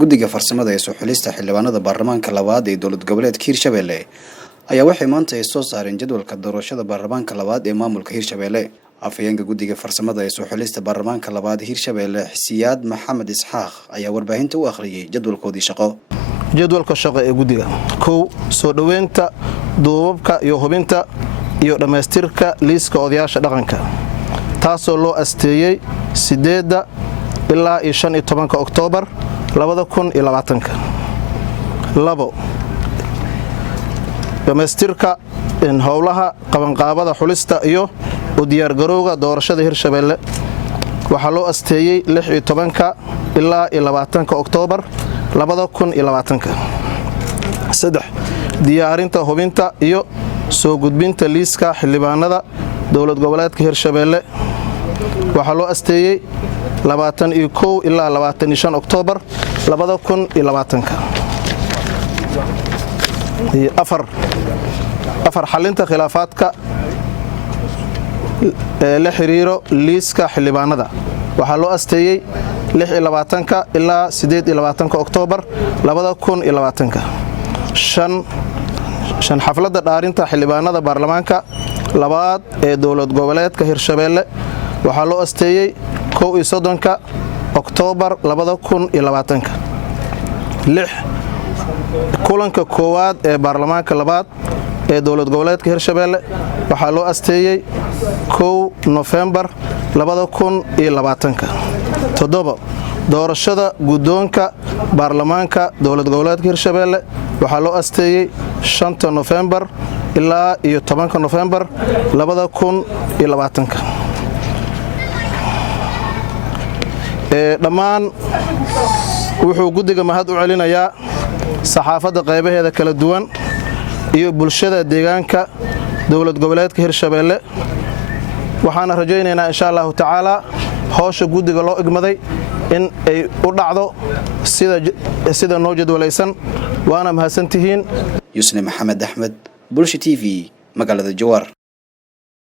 guddiga farsamada ee soo xulista xildhibaanada baarlamaanka labaad ee dowlad goboleedka Hirshabelle ayaa waxay maanta ay soo saareen jadwalka doorashada baarlamaanka labaad ee maamulka Hirshabelle. afayeenka guddiga farsamada ee soo xulista baarlamaanka labaad Hirshabelle Siyaad Maxamed Isxaaq ayaa warbaahinta u akhriyay jadwalkoodii shaqo. jadwalka shaqo ee guddiga soo dhaweynta duubabka iyo hubinta iyo dhamaystirka liiska odayaasha dhaqanka taasoo loo asteeyay 8 ilaa 15 Oktoobar 2020. 2 dhamaystirka howlaha qabanqaabada xulista iyo u diyaar garowga doorashada Hirshabelle waxaa loo asteeyay 16 ilaa 20 Oktoobar 2020. 3 diyaarinta hubinta iyo soo gudbinta liiska xildhibaanada dowlad goboleedka Hirshabelle waxaa loo asteeyay 21 ilaa 25 Oktoobar 2020. 4 xalinta khilaafaadka la xiriiro liiska xildhibaanada waxaa loo asteeyay 26 ilaa 28 Oktoobar 2020. 5 xafladda dhaarinta xildhibaanada baarlamaanka labaad ee dowlad goboleedka Hirshabelle waxaa loo asteeyay 31 Oktoobar 2020. 6 kulanka koowaad ee baarlamaanka labaad ee dowlad goboleedka Hirshabelle waxaa loo asteeyay 1 November 2020. 7 doorashada guddoonka baarlamaanka dowlad goboleedka Hirshabelle waxaa loo asteeyay 5 November ilaa 10 November 2020. dhammaan wuxuu guddiga mahad u celinayaa saxaafadda qaybaheeda kala duwan iyo bulshada deegaanka dowlad goboleedka Hirshabelle waxaana rajaynaynaa insha Allah tacaala hawsha guddiga loo igmaday in ay u dhacdo sida noo jadwalaysan waana mahadsantihiin. Yusni Maxamed Axmed, Bulsha TV, magaalada Jowhar.